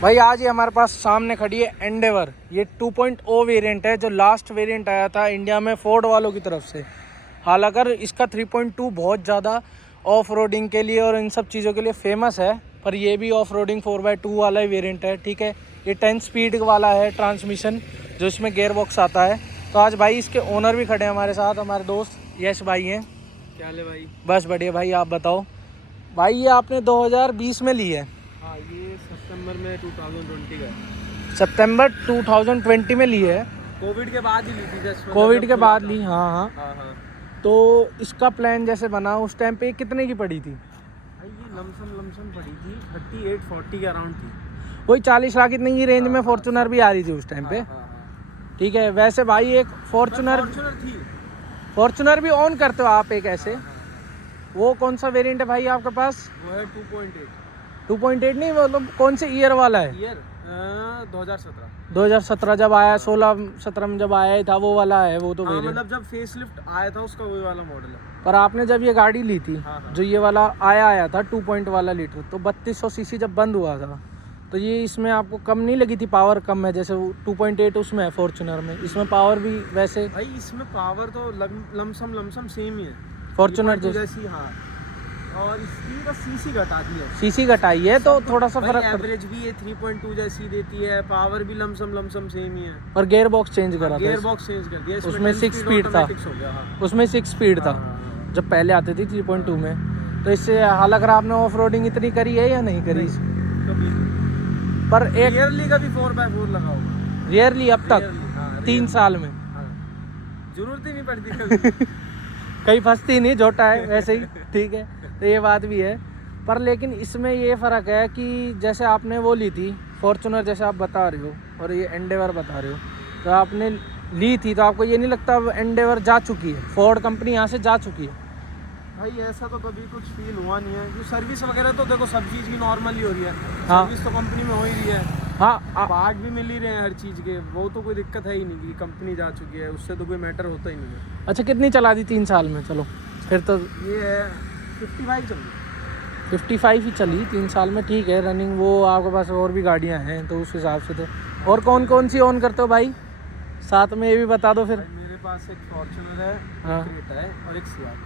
भाई आज ये हमारे पास सामने खड़ी है एंडेवर। ये 2.0 वेरिएंट है, जो लास्ट वेरिएंट आया था इंडिया में फोर्ड वालों की तरफ से। हालांकि इसका 3.2 बहुत ज़्यादा ऑफ रोडिंग के लिए और इन सब चीज़ों के लिए फेमस है, पर ये भी ऑफ रोडिंग 4x2 वाला ही वेरिएंट है। ठीक है, ये 10 स्पीड वाला है ट्रांसमिशन, जो इसमें गेयर बॉक्स आता है। तो आज भाई इसके ओनर भी खड़े हैं हमारे साथ, हमारे दोस्त यश भाई हैं। क्या हाल है भाई? बस बढ़िया भाई, आप बताओ। भाई ये आपने 2020 में ली है? हाँ, ये सितंबर में 2020 का है। सितंबर 2020 में ली है, कोविड के बाद ही ली थी। जस्ट कोविड के बाद ली। हाँ हाँ। हाँ। तो इसका प्लान जैसे बना उस टाइम पे कितने की पड़ी थी? भाई ये लमसम पड़ी थी 38-40 के अराउंड थी। वही 40 लाख इतनी की रेंज में फॉर्च्यूनर भी आ रही थी उस टाइम पे। ठीक है, वैसे भाई एक फॉर्च्यूनर भी ऑन करते हो आप एक ऐसे। वो कौन सा वेरिएंट है भाई आपके पास? वो है 2.8। 2.8 नहीं, मतलब कौन से ईयर वाला है? ईयर 2017। 2017 जब आया, 16-17 में जब आया था वो वाला है वो तो वेरिएंट। मतलब जब फेसलिफ्ट आया था उसका वही वाला मॉडल है। पर आपने जब ये गाड़ी ली थी, हाँ। जो ये वाला आया था 2 वाला लीटर, तो 3200 सीसी जब बंद हुआ था, तो ये इसमें आपको कम नहीं लगी थी? पावर कम है जैसे 2.8 उसमें है फॉर्च्यूनर में, इसमें पावर भी वैसे? भाई इसमें पावर तो लमसम सेम ही है फॉर्च्यूनर जैसी। हाँ, और इसकी बस सीसी घटा दी है। सीसी घटाई है तो थोड़ा सा फर्क पड़ता है। एवरेज भी ये 3.2 जैसी देती है, पावर भी लमसम सेम ही है। और गियर बॉक्स चेंज करा था, गियर बॉक्स चेंज कर दिया, उसमें 6 स्पीड था। उसमें 6 स्पीड था जब पहले आते थे 3.2 में। तो इससे हालांकि आपने ऑफ रोडिंग इतनी करी है या नहीं करी? कभी पर एक रियरली कभी 4x4 लगा होगा। रियरली अब तक 3 साल में जरूरत ही नहीं पड़ती कभी। कहीं फंसती नहीं, झोटा है वैसे ही। ठीक है, तो ये बात भी है। पर लेकिन इसमें ये फ़र्क है कि जैसे आपने वो ली थी फॉर्च्यूनर जैसे आप बता रहे हो, और ये एंडेवर बता रहे हो, तो आपने ली थी तो आपको ये नहीं लगता अब एंडेवर जा चुकी है, फोर्ड कंपनी यहाँ से जा चुकी है? भाई ऐसा तो कभी कुछ फील हुआ नहीं है। जो सर्विस वगैरह तो देखो सब चीज़ की नॉर्मल ही हो रही है। हाँ। सर्विस तो कंपनी में हो ही रही है। हाँ, पार्ट भी मिल ही रहे हैं हर चीज़ के, वो तो कोई दिक्कत है ही नहीं कि कंपनी जा चुकी है, उससे तो कोई मैटर होता ही नहीं है। अच्छा, कितनी चला दी 3 साल में? चलो फिर तो ये है 55 चल रही। 55 ही चली 3 साल में। ठीक है, रनिंग वो आपके पास और भी गाड़ियाँ हैं तो उस हिसाब से तो। और कौन कौन सी ऑन करते हो भाई? साथ में ये भी बता दो फिर। मेरे पास एक फॉर्च्यूनर है, हाँ। क्रेटा है और एक सियाज।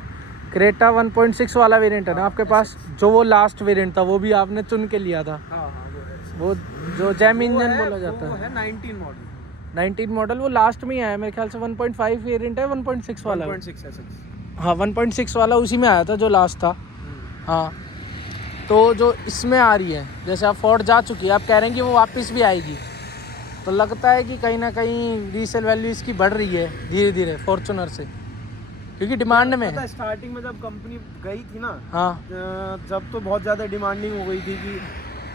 क्रेटा 1.6 वाला वेरिएंट है ना आपके पास? जो वो लास्ट वेरिएंट था वो भी आपने चुन के लिया था? हाँ वो है। वो जो जैम इंजन बोला जाता वो है, है 19 मॉडल। 19 मॉडल, वो लास्ट में ही आया मेरे ख्याल से। 1.5 वेरिएंट है, 1.6 वाला? 1.6 है। हाँ, 1.6 वाला उसी में आया था जो लास्ट था। हाँ, तो जो इसमें आ रही है, जैसे आप फोर्ड जा चुकी है, आप कह रहे हैं कि वो वापस भी आएगी, तो लगता है कि कहीं ना कहीं रीसेल वैल्यू इसकी बढ़ रही है धीरे धीरे फॉर्च्यूनर से, क्योंकि डिमांड में है। स्टार्टिंग में जब कंपनी गई थी ना, हाँ, जब तो बहुत ज़्यादा डिमांडिंग हो गई थी कि,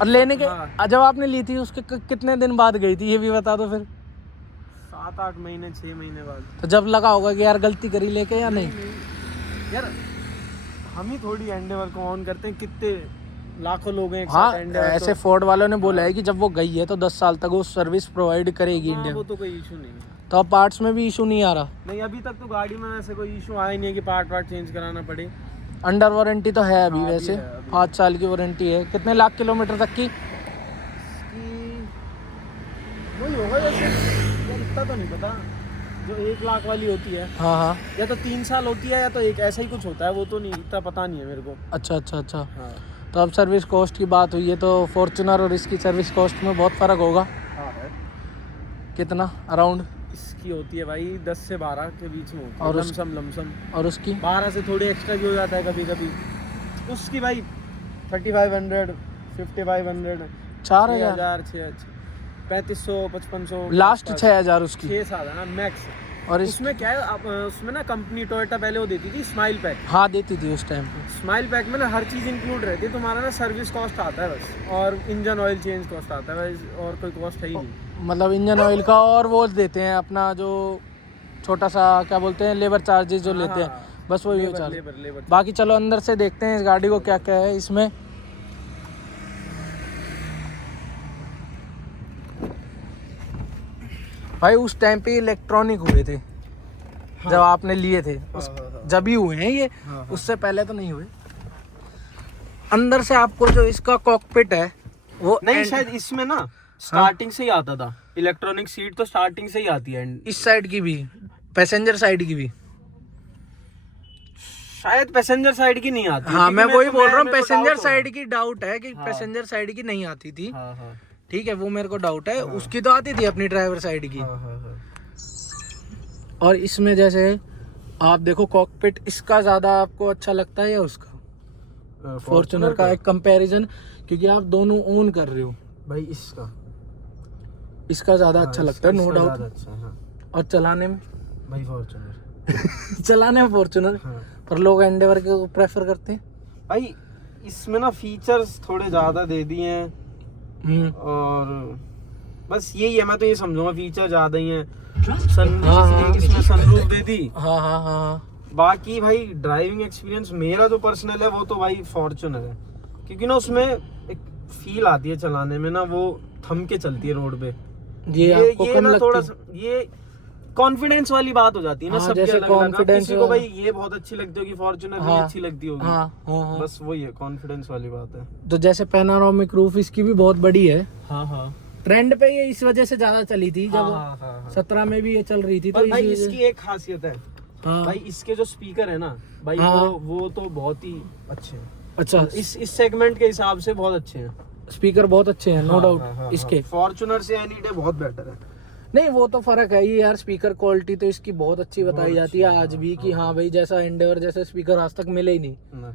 और लेने के हाँ। जब आपने ली थी उसके कितने दिन बाद गई थी ये भी बता दो फिर। 7-8 महीने 6 महीने बाद। तो जब लगा होगा कि यार गलती करी लेके या नहीं? यार हम ही थोड़ी एंडेवर को ऑन करते हैं, कितने लाखों लोग हैं एक हाँ, साथ एंडेवर ऐसे फोर्ड वालों ने बोला है कि जब वो गई है तो 10 साल तक वो सर्विस प्रोवाइड करेगी हाँ, इंडिया वो में। तो कोई इशू नहीं है। तो अब पार्ट्स में भी इशू नहीं आ रहा? नहीं, अभी तक तो गाड़ी में ऐसे कोई इशू आया नहीं है कि पार्ट चेंज कराना पड़े। अंडर वारंटी तो है अभी? हाँ, वैसे अभी है, अभी 5 साल की वारंटी है। कितने लाख किलोमीटर तक की? वही होगा जैसे, यार इतना तो नहीं पता, जो 1 लाख वाली होती है। हाँ हाँ। या तो 3 साल होती है या तो एक ऐसा ही कुछ होता है, वो तो नहीं, इतना पता नहीं है मेरे को। अच्छा। हाँ। तो अब सर्विस कॉस्ट की बात हुई है तो फॉर्च्यूनर और इसकी सर्विस कॉस्ट में बहुत फ़र्क होगा? हाँ है। कितना अराउंड? इसकी होती है भाई 10 से 12 के बीच में होती है, और लमसम। और उसकी 12 से थोड़ी एक्स्ट्रा भी हो जाता है कभी कभी। उसकी भाई 3500, 5500, 4000, 3500, 5500 लास्ट 6000 उसकी? 6 साल है ना मैक्स। और उसमें क्या है, उसमें ना कंपनी टोयोटा पहले वो देती थी स्माइल पैक। हाँ, देती थी उस टाइम पे। स्माइल पैक में ना हर चीज़ इंक्लूड रहती है, तुम्हारा ना सर्विस कॉस्ट आता है बस, और इंजन ऑयल चेंज कॉस्ट आता है बस, और कोई कॉस्ट है ही नहीं। मतलब इंजन ऑयल का, और वो देते हैं अपना जो छोटा सा क्या बोलते हैं, लेबर चार्जेस जो लेते हैं, बस वही चार्ज। लेबर। बाकी चलो अंदर से देखते हैं इस गाड़ी को क्या क्या है इसमें। भाई उस टाइम पे इलेक्ट्रॉनिक हुए थे जब आपने लिए थे, जब ही हुए हैं ये, उससे पहले तो नहीं हुए। अंदर से आपको जो इसका कॉकपिट है वो नहीं शायद इसमें ना स्टार्टिंग से ही आता था इलेक्ट्रॉनिक सीट, तो स्टार्टिंग से ही आती है। इस साइड की भी, पैसेंजर साइड की भी शायद पैसेंजर साइड की नहीं आती। हाँ, मैं वही बोल रहा हूँ, मेरे को पैसेंजर doubt साइड की डाउट है कि हाँ। पैसेंजर साइड की नहीं आती थी। हाँ हाँ ठीक है, वो मेरे को डाउट है। उसकी तो आती थी अपनी ड्राइवर साइड की। हाँ हाँ हाँ। और इसमें जैसे आप देखो कॉकपिट, इसका ज्यादा आपको अच्छा लगता है या उसका, फॉर्च्यूनर का? एक कंपैरिजन, क्योंकि आप दोनों ओन कर रहे हो भाई इसका ज्यादा अच्छा लगता है, नो डाउट। अच्छा हाँ। और चलाने में भाई फॉर्च्यूनर चलाने में फॉर्च्यूनर, हाँ। पर लोग एंडेवर को प्रेफर करते हैं। भाई इसमें ना फीचर्स थोड़े ज्यादा दे दिए हैं, और बस यही है, मैं तो ये समझूंगा फीचर ज्यादा ही हैं। इसमें सनरूफ दे दी। हाँ हाँ हाँ। बाकी भाई ड्राइविंग एक्सपीरियंस मेरा जो पर्सनल है वो तो भाई फॉर्च्यूनर है, क्योंकि ना उसमें एक फील आती है चलाने में ना, वो थम के चलती है रोड पे। ये आपको कम ना लगती थोड़ा है? ये कॉन्फिडेंस वाली बात हो जाती है ना, हाँ, सबके जैसे अलग अलग। अब confidence किसी को भाई ये बहुत अच्छी लगती होगी, फॉर्च्यूनर भी हाँ, अच्छी लगती होगी। हाँ, हाँ, हाँ। बस वही है, कॉन्फिडेंस वाली बात है। तो जैसे पैनोरामिक रूफ इसकी भी बहुत बड़ी है। हाँ हाँ ट्रेंड पे ये इस वजह से ज्यादा चली थी, जब हाँ, हाँ। 17 में भी ये चल रही थी। पर तो भाई इसी वजह- इसकी एक खासियत है हाँ, भाई, इसके जो स्पीकर है ना भाई, हाँ। वो तो बहुत ही अच्छे हैं। अच्छा, इस सेगमेंट के हिसाब से बहुत अच्छे हैं। स्पीकर बहुत अच्छे हैं, नो हाँ, डाउट। हाँ, हाँ, इसके फॉर्च्यूनर से एनी डे बहुत बेटर है। नहीं, वो तो फर्क है ही यार। स्पीकर क्वालिटी तो इसकी बहुत अच्छी बताई जाती है आज भी, कि हाँ भाई जैसा एंडेवर जैसे स्पीकर आज तक मिले ही नहीं।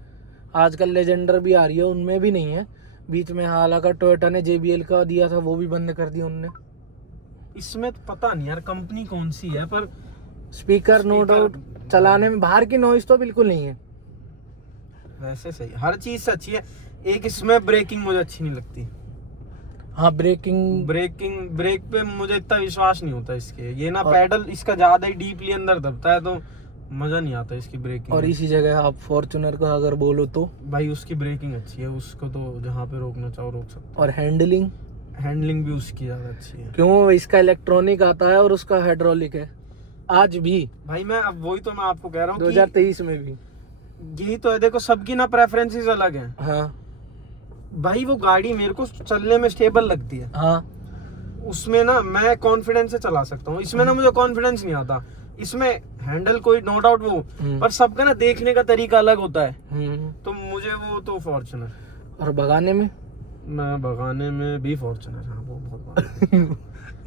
आजकल लेजेंडर भी आ रही है, उनमें भी नहीं है। बीच में हालांकि टोयोटा ने JBL का दिया था, वो भी बंद कर दिया उनने। इसमें तो पता नहीं यार कंपनी कौन सी है, पर स्पीकर नो डाउट चलाने में बाहर की नॉइज तो बिल्कुल नहीं है। वैसे सही, हर चीज से अच्छी है। एक इसमें ब्रेकिंग मुझे अच्छी नहीं लगती। हाँ, ब्रेक पे मुझे इतना विश्वास नहीं होता इसके। ये ना पैडल इसका ज्यादा ही डीपली अंदर दबता है, तो मजा नहीं आता इसकी ब्रेकिंग। और इसी जगह आप फॉर्च्यूनर का अगर बोलो तो भाई उसकी ब्रेकिंग अच्छी है, उसको तो जहाँ पे रोकना चाहो रोक सकते। और हैंडलिंग भी उसकी ज्यादा अच्छी है। क्यों, इसका इलेक्ट्रॉनिक आता है और उसका हाइड्रोलिक है आज भी। भाई मैं अब वही तो मैं आपको कह रहा हूँ 2023 में भी यही तो है। देखो सबकी ना प्रेफरेंसेस अलग हैं। हाँ भाई वो गाड़ी मेरे को चलने में स्टेबल लगती है, हाँ। उसमें ना मैं कॉन्फिडेंस से चला सकता हूँ। इसमें ना मुझे कॉन्फिडेंस नहीं आता। इसमें हैंडल कोई नो डाउट वो, पर सबका ना देखने का तरीका अलग होता है। तो मुझे वो तो फॉर्च्यूनर। और भगाने में मैं भगाने में भी फॉर्च्यूनर। हाँ वो बहुत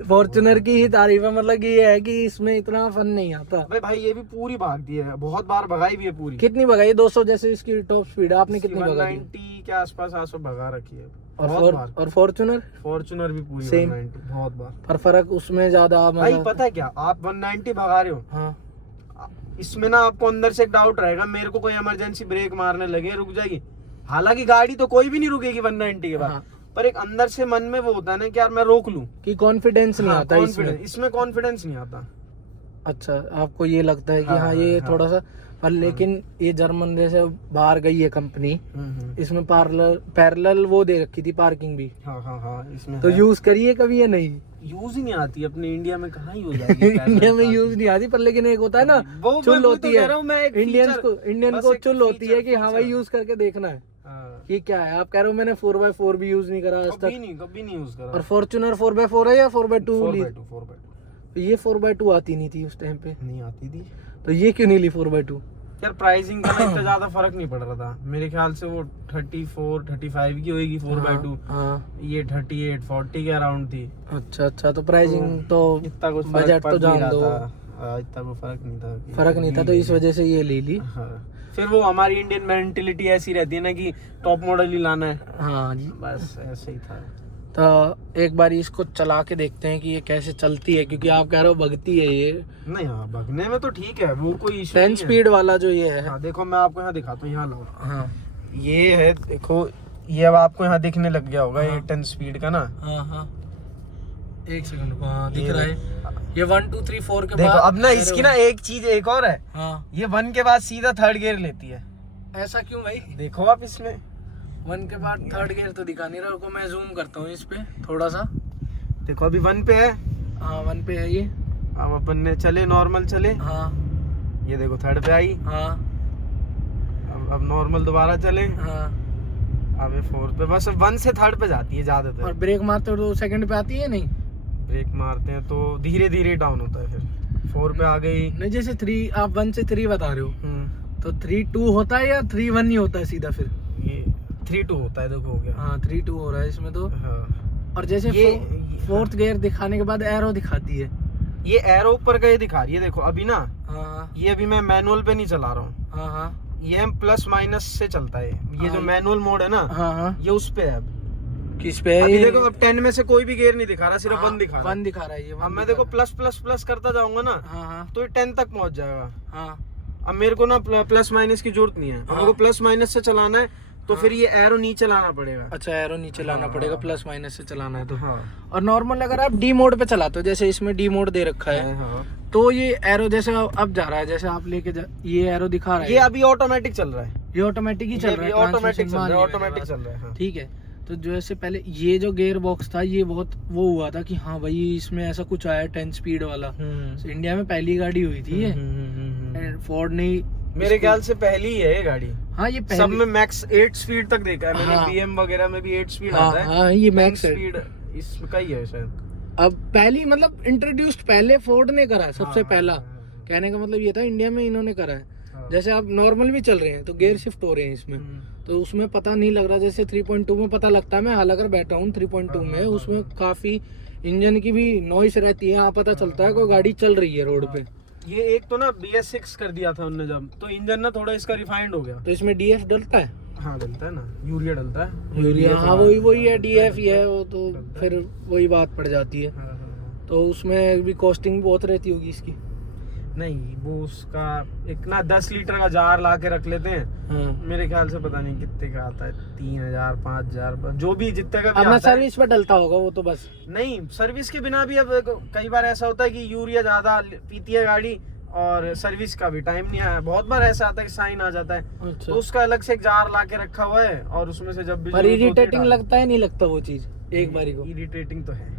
फॉर्च्यूनर की ही तारीफ है, मतलब कि ये है कि इसमें इतना फन नहीं आता। भाई ये भी पूरी भागती है, बहुत बार भगाई भी है पूरी। कितनी भगाई? 200 जैसे इसकी टॉप स्पीड, आपने कितनी भगाई? 190 के आसपास भगा रखी है। और फॉर्च्यूनर भी पूरी सेम 190 बहुत बार। पर फर्क उसमें ज्यादा भाई पता है क्या, आप 190 भगा रहे हो, हाँ, इसमें ना आपको अंदर से एक डाउट रहेगा, मेरे को कोई इमरजेंसी ब्रेक मारने लगे रुक जाएगी। हालांकि गाड़ी तो कोई भी नहीं रुकेगी 190 के बाद, हाँ। पर एक अंदर से मन में वो होता है ना कि यार मैं रोक लूं, कि कॉन्फिडेंस नहीं आता इसमें कॉन्फिडेंस नहीं आता। अच्छा, आपको ये लगता है कि हाँ ये थोड़ा सा, पर लेकिन ये जर्मन जैसे बाहर गई है कंपनी, इसमें पैरेलल वो दे रखी थी पार्किंग भी। हाँ इसमें तो यूज करिए कभी या नहीं? यूज ही नहीं आती अपने इंडिया में, कहाँ यूज आएगी इंडिया में यूज नहीं आती, पर लेकिन एक होता है ना, चुल होती है इंडियन को चुल होती है कि हाँ भाई यूज करके देखना है ये क्या है। आप कह रहे हो मैंने 4x4 भी यूज नहीं करा आज तक, कभी नहीं यूज करा। और फॉर्च्यूनर 4x4 है या 4x2? 4x2 ये 4x2 आती नहीं थी उस टाइम पे, नहीं आती थी। तो ये क्यों नहीं ली 4x2? यार प्राइसिंग का ना इतना ज्यादा फर्क नहीं पड़ रहा था, मेरे ख्याल से वो 34-35 की होगी 4x2। हाँ, ये 38-40 के अराउंड थी। अच्छा, तो प्राइसिंग तो इतना कुछ बजट तो जान दो, इतना कोई फर्क नहीं था, तो इस वजह से ये ले ली। फिर वो हमारी इंडियन मेंटेलिटी ऐसी रहती है ना कि टॉप मॉडल ही लाना है। हाँ जी, बस ऐसे ही था। तो एक बार इसको चला के देखते हैं कि ये कैसे चलती है, क्योंकि आप कह रहे हो भगती है ये। नहीं हाँ, भगने में तो ठीक है, वो कोई इशू 10 स्पीड वाला जो ये है। हाँ देखो मैं आपको यहाँ दिखाता हूँ, यहाँ लो। हाँ, ये है देखो, ये अब आपको यहाँ दिखने लग गया होगा। ये 10 स्पीड का ना। हाँ, एक सेकंड को, हाँ दिख रहा है। ये 1 2 3 4 के देखो बाद अब ना इसकी ना एक चीज एक और है। हाँ, ये 1 के बाद सीधा 3rd गियर लेती है। ऐसा क्यों भाई? देखो आप इसमें 1 के बाद 3rd गियर तो दिखा नहीं रहा। को मैं जूम करता हूँ इस पे थोड़ा सा। देखो अभी 1 पे है। हाँ, 1 पे है ये। अब अपन ने चले नॉर्मल चले। हाँ, ये देखो 3rd पे आई। हाँ, अब नॉर्मल दोबारा चले। हाँ, अबे 4 पे, बस 1 से 3rd पे जाती है ज्यादातर। और ब्रेक मारते हो तो सेकंड पे आती है नहीं? ब्रेक मारते हैं तो धीरे धीरे डाउन होता है, फिर 4 पे आ गई। नहीं, जैसे 3 आप 1 से 3 बता रहे हो, तो 3-2 होता है या 3-1 ही होता है सीधा? फिर ये 3-2 होता है, देखो हो गया। हाँ 3-2 हो रहा है इसमें तो। हाँ। और जैसे ये 4th गियर दिखाने के बाद एरो दिखाती है। ये एरो ऊपर का ये दिखा रही है, देखो अभी ना। हाँ ये अभी मैं मैनुअल पे नहीं चला रहा हूँ, हाँ हाँ ये हम प्लस माइनस से चलता है। ये हाँ। जो मैनुअल मोड है ना, हाँ हाँ। ये उस पे है अब। किस पे है अभी ये? देखो अब 10 में से कोई भी गियर नहीं दिखा रहा, सिर्फ हाँ, 1 दिखा रहा है। 1 दिखा रहा है ये। अब मैं देखो प्लस प्लस प्लस करता जाऊंगा ना, हाँ हाँ तो ये 10 तक पहुंच जाएगा। हाँ अब मेरे को ना प्लस माइनस की जरूरत नहीं है, अब मेरे को प्लस माइनस से चलाना है, तो फिर ये एरो नीचे लाना पड़ेगा। अच्छा, एरो नीचे लाना पड़ेगा, प्लस माइनस से चलाना है तो। हाँ और नॉर्मल अगर आप डी मोड पे चलाते हो, जैसे इसमें डी मोड दे रखा है, हाँ। तो ये एरो जैसे अब जा रहा है, जैसे आप लेके ये एरो दिखा रहा है, ये अभी ऑटोमेटिक चल रहा है, ये ऑटोमेटिक ही चल रहा है, ऑटोमेटिक चल रहा है, ट्रांसमिशन ऑटोमेटिक चल रहा है। हाँ। ठीक है। तो जैसे पहले ये जो गियर बॉक्स था, ये बहुत वो हुआ था कि हाँ भाई इसमें ऐसा कुछ आया 10 स्पीड वाला। तो इंडिया में पहली गाड़ी हुई थी ये, फोर्ड ने मेरे ख्याल से पहली ही है ये गाड़ी। हाँ ये सब में मैक्स 8 स्पीड तक देखा है मैंने, हाँ। बीएम वगैरह में भी 8 स्पीड हाँ, आता है। हाँ ये मैक्स स्पीड इसका ही है शायद। अब पहली मतलब इंट्रोड्यूस्ड पहले फोर्ड ने करा है सबसे हाँ, पहला। हाँ, कहने का मतलब ये था इंडिया में इन्होंने करा है। हाँ। जैसे आप नॉर्मल भी चल रहे हैं तो गियर शिफ्ट हो रहे हैं इसमें, तो उसमें पता नहीं लग रहा। जैसे 3.2 में पता लगता है, मैं हाल अगर बैठा हूँ 3.2 में, उसमें काफी इंजन की भी नॉइस रहती है, यहाँ पता चलता है कोई गाड़ी चल रही है रोड पे। ये एक तो ना BS6 कर दिया था उनने जब, तो इंजन ना थोड़ा इसका रिफाइंड हो गया। तो इसमें डीएफ डलता है? हाँ डलता है ना, यूरिया डलता है। यूरिया, हाँ वही है, डीएफ ही है वो, तो फिर वही बात पड़ जाती है। हाँ, हाँ, हाँ। तो उसमें भी कॉस्टिंग बहुत रहती होगी इसकी। नहीं वो उसका एक ना 10 लीटर का जार ला के रख लेते हैं, हाँ मेरे ख्याल से पता नहीं कितने का आता है, 3000 5000 जो भी जितने का भी अपना आता है। सर्विस पे डलता होगा वो तो बस। नहीं सर्विस के बिना भी अब कई बार ऐसा होता है कि यूरिया ज्यादा पीती है गाड़ी, और सर्विस का भी टाइम नहीं आया। बहुत बार ऐसा आता है कि साइन आ जाता है, अच्छा। तो उसका अलग से एक जार ला के रखा हुआ है, और उसमें से जब भी पर इरिटेटिंग लगता है नहीं लगता वो चीज एक बारी को, इरिटेटिंग तो है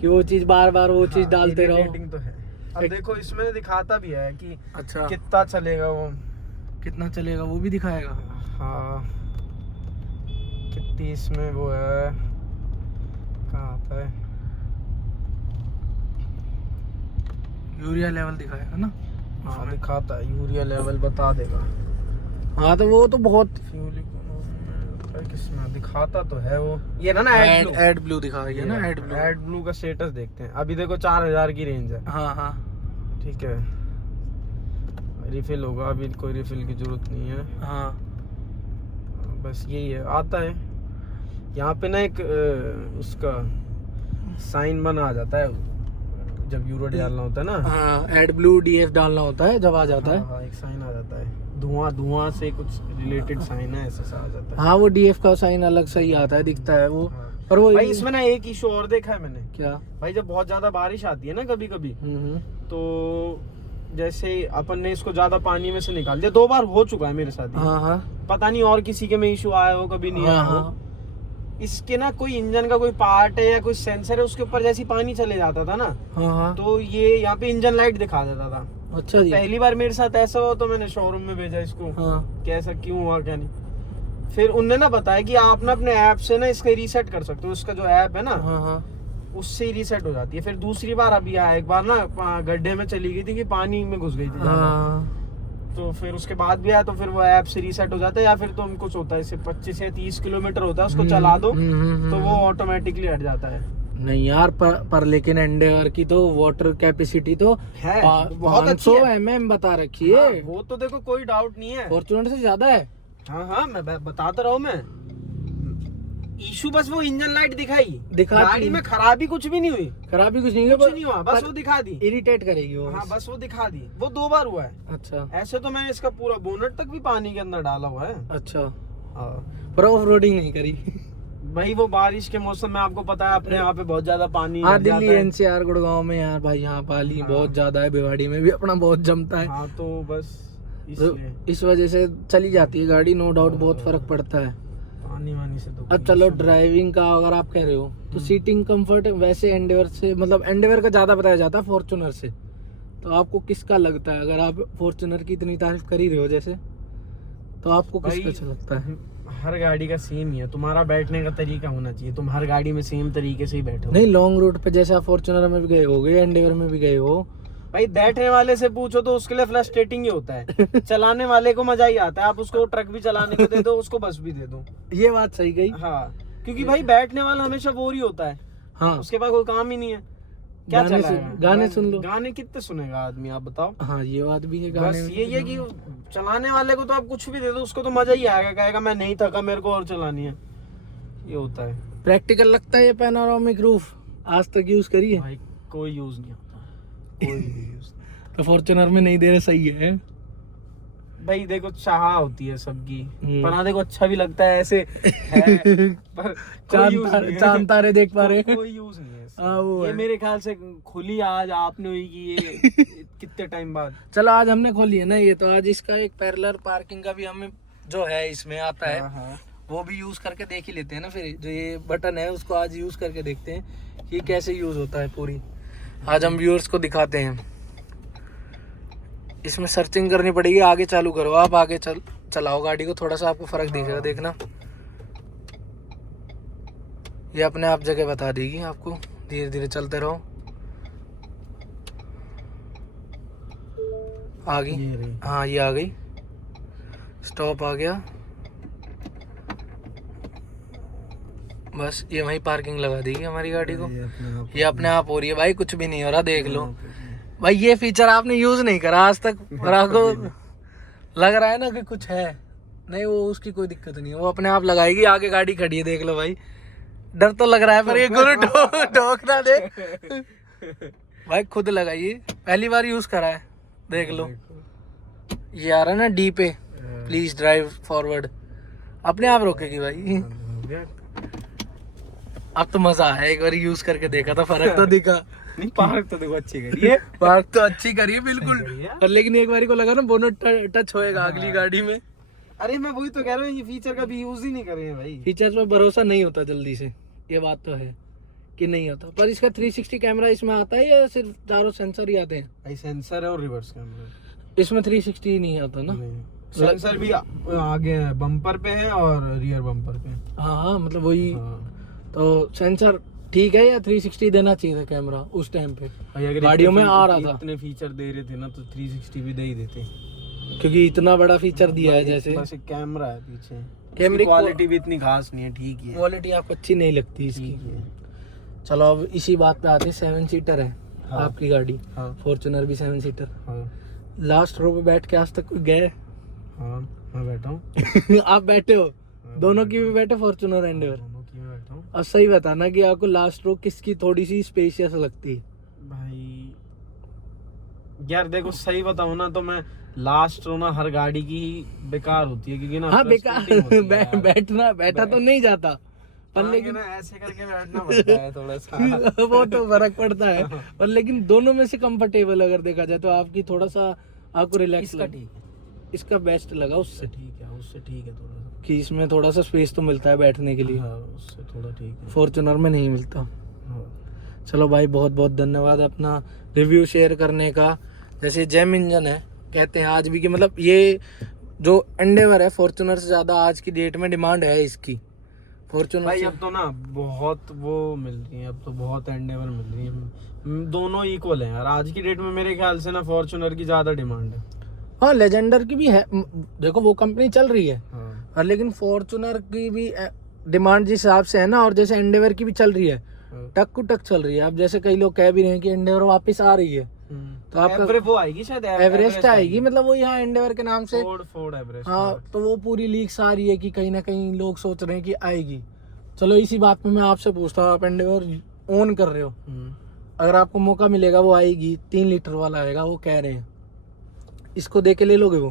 कि वो चीज बार बार वो चीज डालते रहो। इरिटेटिंग तो है। अब देखो इसमें दिखाता भी है कि अच्छा कितना चलेगा वो, कितना चलेगा वो भी दिखाएगा। हाँ कितनी इसमें वो है, कहाँ आता है, यूरिया लेवल दिखाएगा ना? हाँ दिखाता है, यूरिया लेवल बता देगा। हाँ तो वो तो बहुत फ्यूल इकोनॉमी किसमें दिखाता तो है वो, ये ना एड ब्लू दिखा रही है ना, एड ब्लू का स्टेटस देखते हैं। अभी देखो 4000 की रेंज है। हाँ हाँ ठीक है, रिफिल होगा, अभी कोई रिफिल की जरूरत नहीं है। हाँ बस यही है, आता है यहाँ पे ना एक उसका साइन बना आ जाता है जब यूरो डालना होता है ना। हाँ एड ब्लू डीएफ डालना होता है जब आ जाता है। हाँ एक साइन आ जाता है, धुआं से कुछ रिलेटेड साइन है, ऐसा सा आ जाता है। हाँ वो डीएफ का साइन अलग से ही आता है, दिखता है वो। हाँ। पर वो भाई इसमें ना एक इशू और देखा है मैंने। क्या? भाई जब बहुत ज्यादा बारिश आती है ना कभी कभी, तो जैसे अपन ने इसको ज्यादा पानी में से निकाल दिया, 2 बार हो चुका है मेरे साथ ये। हाँ हाँ पता नहीं और किसी के में इशू आया हो, कभी नहीं आया हो। इसके ना कोई इंजन का कोई पार्ट है या कोई सेंसर है, उसके ऊपर जैसी पानी चले जाता था ना, हाँ हाँ तो ये यहाँ पे इंजन लाइट दिखा देता था। अच्छा जी। पहली बार मेरे साथ ऐसा हुआ तो मैंने शोरूम में भेजा इसको, हाँ कैसा क्यों हुआ क्या नहीं। फिर उनने ना बताया कि आप ना अपने ऐप से ना इसका रीसेट कर सकते हो, उसका जो ऐप है ना, हाँ हाँ उससे ही रीसेट हो जाती है। फिर दूसरी बार अभी आया, एक बार ना गड्ढे में चली गई थी कि पानी में घुस गई थी ज्यादा। हाँ तो फिर उसके बाद भी आया, तो फिर वो ऐप से रीसेट हो जाता है, या फिर तो कुछ होता है, इसे 25 या 30 किलोमीटर होता है, उसको चला दो तो वो ऑटोमेटिकली हट जाता है। नहीं यार, पर लेकिन एंडेवर की तो वाटर कैपेसिटी तो है बहुत अच्छी 500 है। mm बता रखी है। हाँ, वो तो देखो कोई डाउट नहीं है, फॉर्च्यूनर से ज्यादा है। हाँ हाँ मैं बताता रहा हूँ मैं। इशू बस वो इंजन लाइट दिखाई, गाड़ी में खराबी कुछ भी नहीं हुई, खराबी कुछ नहीं कुछ नहीं हुआ, बस वो दिखा दी, इरिटेट करेगी वो। हाँ बस वो दिखा दी, वो 2 बार हुआ है। अच्छा ऐसे तो मैंने इसका पूरा बोनट तक भी पानी के अंदर डाला हुआ है। अच्छा, हाँ। पर ऑफ रोडिंग नहीं करी। भाई वो बारिश के मौसम में आपको पता है अपने यहाँ पे बहुत ज्यादा पानी हाँ लग जाता दिल्ली है। NCR गुड़गांव में यार भाई, यहाँ पानी हाँ। बहुत ज्यादा है, भिवाड़ी में भी अपना बहुत जमता है। हाँ तो बस तो इसलिए इस वजह से चली जाती है गाड़ी, नो डाउट बहुत फर्क पड़ता है। पानी वानी से तो अब चलो ड्राइविंग का अगर आप कह रहे हो तो सीटिंग कंफर्ट वैसे एंडेवर से, मतलब एंडेवर का ज्यादा बताया जाता है फॉर्च्यूनर से। तो आपको किसका लगता है, अगर आप फॉर्च्यूनर की इतनी तारीफ कर ही रहे हो जैसे, तो आपको किसका अच्छा लगता है? हर गाड़ी का सेम ही है, तुम्हारा बैठने का तरीका होना चाहिए, तुम हर गाड़ी में सेम तरीके से ही बैठो। नहीं, लॉन्ग रूट पे जैसे आप फॉर्च्यूनर में भी गए होगे, एंडेवर में भी गए हो। भाई बैठने वाले से पूछो तो उसके लिए फ्रस्ट्रेटिंग ही होता है। चलाने वाले को मजा ही आता है, आप उसको ट्रक भी चलाने को दे दो, उसको बस भी दे दो। ये बात सही गई। हाँ, क्योंकि भाई बैठने वाला हमेशा बोर ही होता है। हाँ, उसके पास कोई काम ही नहीं है, क्या चलाएगा? गाने सुन लो। गाने कितने सुनेगा आदमी, आप बताओ। हाँ, ये बात भी है। बस गाने यही है कि चलाने वाले को तो आप कुछ भी दे दो, उसको तो मजा ही आएगा, कहेगा मैं नहीं थका, मेरे को और चलानी है। ये होता है। प्रैक्टिकल लगता है ये पैनोरामिक रूफ? आज तक यूज करी है? भाई कोई यूज नहीं होता, कोई भी यूज। तो फॉर्च्यूनर में नहीं दे रहे, सही है। भाई देखो चाह होती है सबकी, पर हाँ देखो अच्छा भी लगता है ऐसे है, पर चांद तारे देख पा रहे हैं। कोई यूज नहीं है इसका। हाँ, वो ये है। मेरे ख्याल से खुली आज आपने हुई कि ये कितने टाइम बाद। चलो आज हमने खोली है ना ये, तो आज इसका एक पैरेलल पार्किंग का भी हमें जो है इसमें आता है, हाँ। वो भी यूज करके देख ही लेते हैं ना। फिर जो ये बटन है उसको आज यूज करके देखते हैं कि कैसे यूज होता है पूरी। आज हम व्यूअर्स को दिखाते हैं। इसमें सर्चिंग करनी पड़ेगी। आगे चालू करो, आप आगे चलाओ गाड़ी को, थोड़ा सा आपको फर्क दिखेगा, देखना। ये अपने आप जगह बता देगी आपको, धीरे धीरे चलते रहो। आ गई? ये रही। हाँ, ये आ गई, स्टॉप आ गया। बस ये वहीं पार्किंग लगा देगी हमारी गाड़ी को। ये अपने आप हो रही है भाई, कुछ भी नहीं हो रहा, देख लो भाई। ये फीचर आपने यूज नहीं करा आज तक, और आपको लग रहा है ना कि कुछ है। नहीं, वो उसकी कोई दिक्कत नहीं है, वो अपने आप लगाएगी। आगे गाड़ी खड़ी है, देख लो भाई। डर तो लग रहा है, पर ये गुरु ठोक ना दे भाई। खुद लगाइए, पहली बार यूज करा है, देख लो। ये आ रहा है ना डी पे, प्लीज ड्राइव फॉरवर्ड, अपने आप रोकेगी भाई। अब तो मजा आया, एक बार यूज करके देखा था, फर्क तो दिखा। नहीं, पार्क तो देखो अच्छी करी है, पार्क तो अच्छी करी है बिल्कुल, पर लेकिन एक बार को लगा ना बोनट टच होएगा अगली गाड़ी में। अरे मैं वही तो कह रहा हूँ, ये फीचर का भी यूज ही नहीं कर रहे हैं भाई। फीचर पे भरोसा नहीं होता जल्दी से, ये बात तो है कि नहीं होता। पर इसका 360 कैमरा इसमें आता है या सिर्फ चारों सेंसर ही आते हैं? भाई सेंसर है और रिवर्स कैमरा, इसमें 360 नहीं आता ना। सेंसर भी आगे बम्पर पे है और रियर बम्पर पे। हाँ, मतलब वही। हाँ। तो सेंसर ठीक है, या 360 देना चाहिए था कैमरा उस टाइम पे? भाई अगर गाड़ियों में आ रहा था, इतने फीचर दे रहे थे ना, तो 360 भी दे ही देते, क्योंकि इतना बड़ा फीचर दिया है। जैसे बस एक कैमरा है पीछे, कैमरे क्वालिटी भी इतनी खास नहीं है, ठीक है। क्वालिटी आपको अच्छी नहीं लगती इसकी। ठीक है। चलो अब इसी बात पे आते हैं। 7 सीटर है हाँ। आपकी गाड़ी, हाँ। फॉर्च्यूनर भी 7 सीटर। हाँ। लास्ट रो पे बैठ के आज तक कोई गए? हाँ, मैं बैठा हूँ। आप बैठे हो? दोनों की भी बैठे, फॉर्च्यूनर एंडेवर? दोनों की मैं बैठा हूँ। अब सही बताना कि आपको लास्ट रो किसकी थोड़ी सी स्पेशियस लगती है? भाई यार देखो सही बताऊँ ना, तो मैं लास्ट रो ना हर गाड़ी की ही बेकार होती है, क्योंकि ना हाँ, बेकार frustrating होती है यार। बैठा तो नहीं जाता, पर हाँ, लेकिन ना ऐसे करके बैठना पड़ता है थोड़ा सा। वो तो फर्क पड़ता है। पर लेकिन दोनों में से कंफर्टेबल अगर देखा जाए तो आपकी थोड़ा सा आपको रिलैक्स इसका ठीक है, इसका बेस्ट लगा उससे, ठीक है, उससे ठीक है थोड़ा सा, कि इसमें थोड़ा सा स्पेस तो मिलता है बैठने के लिए। हाँ उससे थोड़ा ठीक है। फॉर्च्यूनर में नहीं मिलता। हाँ। चलो भाई, बहुत बहुत धन्यवाद अपना रिव्यू शेयर करने का। जैसे जेम इंजन है, कहते हैं आज भी कि मतलब ये जो एंडेवर है, फॉर्च्यूनर से ज़्यादा आज की डेट में डिमांड है इसकी। फॉर्च्यूनर भाई से अब तो ना बहुत वो मिल रही है, अब तो बहुत एंडेवर मिल रही है, दोनों इक्वल हैं यार आज की डेट में। मेरे ख्याल से ना फॉर्च्यूनर की ज्यादा डिमांड है। हाँ, लेजेंडर की भी है, देखो वो कंपनी चल रही है। हाँ। और लेकिन फॉर्च्यूनर की भी डिमांड जिस हिसाब से है ना, और जैसे एंडेवर की भी चल रही है, हाँ। टक टू टक चल रही है। अब जैसे कई लोग कह भी रहे हैं कि एंडेवर वापस आ रही है, तो आपका वो आएगी शायद, एवरेस्ट आएगी, मतलब वो यहाँ एंडेवर के नाम से। Ford Everest. हाँ, तो वो पूरी लीक्स आ रही है कि कहीं ना कहीं लोग सोच रहे हैं कि आएगी। चलो इसी बात पे मैं आपसे पूछता हूँ, आप एंडेवर ओन कर रहे हो, अगर आपको मौका मिलेगा वो आएगी, 3 लीटर वाला आएगा, वो कह रहे हैं, इसको दे के ले लोगे वो?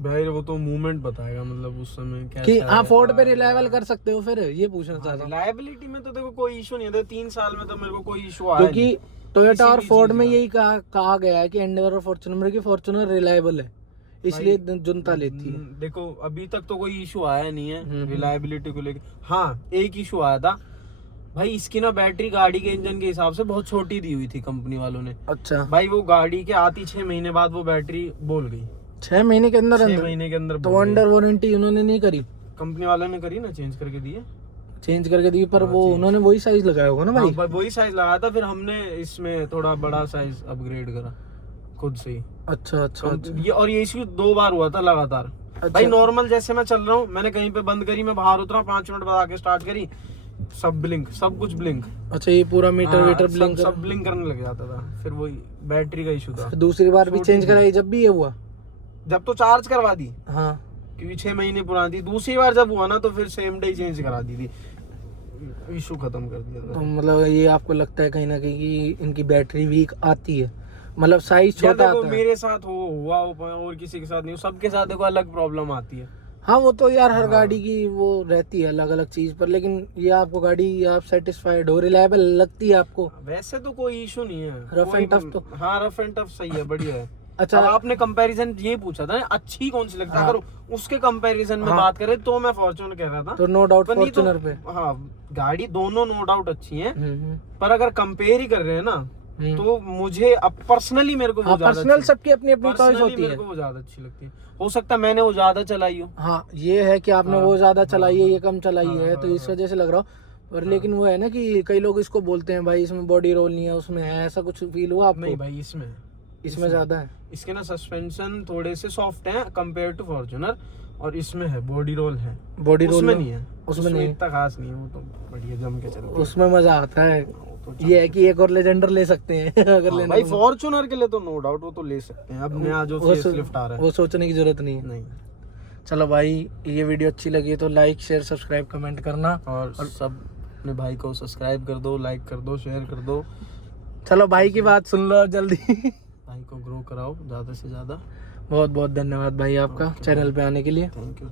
भाई वो तो मूवमेंट बताएगा, मतलब उस समय कैसा कि है। आप फोर्ड पे रिलायबल कर सकते हो, फिर ये पूछना चाहता हूँ। रिलायबिलिटी में तो देखो कोई इशू नहीं है, 3 साल में तो मेरे को कोई इशू आया क्योंकि टोयोटा और भी फोर्ड चीज़ में का। यही कहा गया है कि एंडेवर और फॉर्च्यूनर की फॉर्च्यूनर रिलायबल है, इसलिए जनता लेती है। देखो अभी तक तो कोई इशू आया नहीं है हम्म। रिलायबिलिटी को लेकर। हाँ, एक इशू आया था भाई, इसकी ना बैटरी गाड़ी के इंजन के हिसाब से बहुत छोटी दी हुई थी कंपनी वालों ने। अच्छा। भाई वो गाड़ी के आती 6 महीने बाद वो बैटरी बोल गई, 6 महीने के अंदर 6 अंदर महीने के अंदर तो अंडर वारंटी उन्होंने नहीं करी, कंपनी वालों ने करी ना, चेंज करके दिए। चेंज करके दी, पर वो उन्होंने वही साइज लगाया होगा ना भाई। हाँ, वही साइज लगाया था, फिर हमने इसमें थोड़ा बड़ा साइज अपग्रेड करा खुद से ही। अच्छा अच्छा अच्छा। ये और ये इशू 2 बार हुआ था लगातार। भाई नॉर्मल जैसे मैं चल रहा हूँ, मैंने कहीं पे बंद करी, मैं बाहर उतरा, 5 मिनट बाद आके स्टार्ट करी, सब ब्लिंक, सब कुछ ब्लिंक। अच्छा, ये पूरा मीटर वीटर ब्लिंक सब ब्लिंक करने लग जाता था। फिर वही बैटरी का इशू था। दूसरी बार भी चेंज कराई, जब भी ये हुआ, जब तो चार्ज करवा दी, हाँ, क्योंकि 6 महीने पुरानी थी। दूसरी बार जब हुआ ना, तो फिर सेम डे चेंज करा दी थी, इशू खत्म कर दिया था। तो मतलब ये आपको लगता है कहीं ना कहीं कि इनकी बैटरी वीक आती है, मतलब साइज छोटा आता है। मेरे साथ हुआ और किसी के साथ नहीं, सबके साथ देखो अलग प्रॉब्लम आती है। हाँ, वो तो यार हर गाड़ी की वो रहती है अलग अलग चीज पर, लेकिन ये आपको गाड़ी आप सेटिस्फाइड हो, रिलायबल लगती है आपको? वैसे तो कोई इशू नहीं है, रफ एंड टफ तो, हाँ रफ एंड टफ सही है, बढ़िया है। अच्छा, अब आपने कंपैरिजन ये पूछा था ना, अच्छी कौन सी लगता है, हाँ, अगर उसके कंपैरिजन में हाँ, बात करें तो मैं फॉर्च्यूनर कह रहा था, तो नो डाउट पर नहीं तो, फॉर्च्यूनर पे, हाँ गाड़ी दोनों नो डाउट अच्छी हैं, पर अगर कंपेयर ही कर रहे हैं ना, तो मुझे अब पर्सनली मेरे को वो ज्यादा, पर्सनल सबकी अपनी अपनी चॉइस होती है, मेरे को वो ज्यादा अच्छी लगती है। हो सकता है मैंने वो ज्यादा चलाई हो। हाँ, ये है कि आपने वो ज्यादा चलाई है, ये कम चलाई है, तो इस हाँ। वजह से लग रहा हो। पर लेकिन वो है ना कि कई लोग इसको बोलते हैं भाई इसमें बॉडी रोल नहीं है, उसमें है, ऐसा कुछ फील हुआ आपको? नहीं भाई, इसमें ज्यादा है। इसके ना सस्पेंशन थोड़े से सॉफ्ट हैं कंपेयर टू फॉर्च्यूनर, और इसमें है बॉडी रोल है, बॉडी रोल उसमें नहीं है, उसमें नहीं, इतना खास नहीं है, वो तो बढ़िया जम के चलती है, उसमें मजा आता है। तो ये है कि एक और लेजेंडर ले सकते हैं अगर लेना भाई हो। फॉर्च्यूनर के लिए तो नो डाउट वो तो ले सकते हैं। अब नया जो फेसलिफ्ट आ रहा है, वो सोचने की जरूरत नहीं है। नहीं। चलो भाई, ये वीडियो अच्छी लगी तो लाइक शेयर सब्सक्राइब कमेंट करना, और सब अपने भाई को सब्सक्राइब कर दो, लाइक कर दो, शेयर कर दो। चलो भाई की बात सुन लो अब जल्दी भाई को ग्रो कराओ ज्यादा से ज्यादा। बहुत बहुत धन्यवाद भाई आपका चैनल पे आने के लिए। Thank you.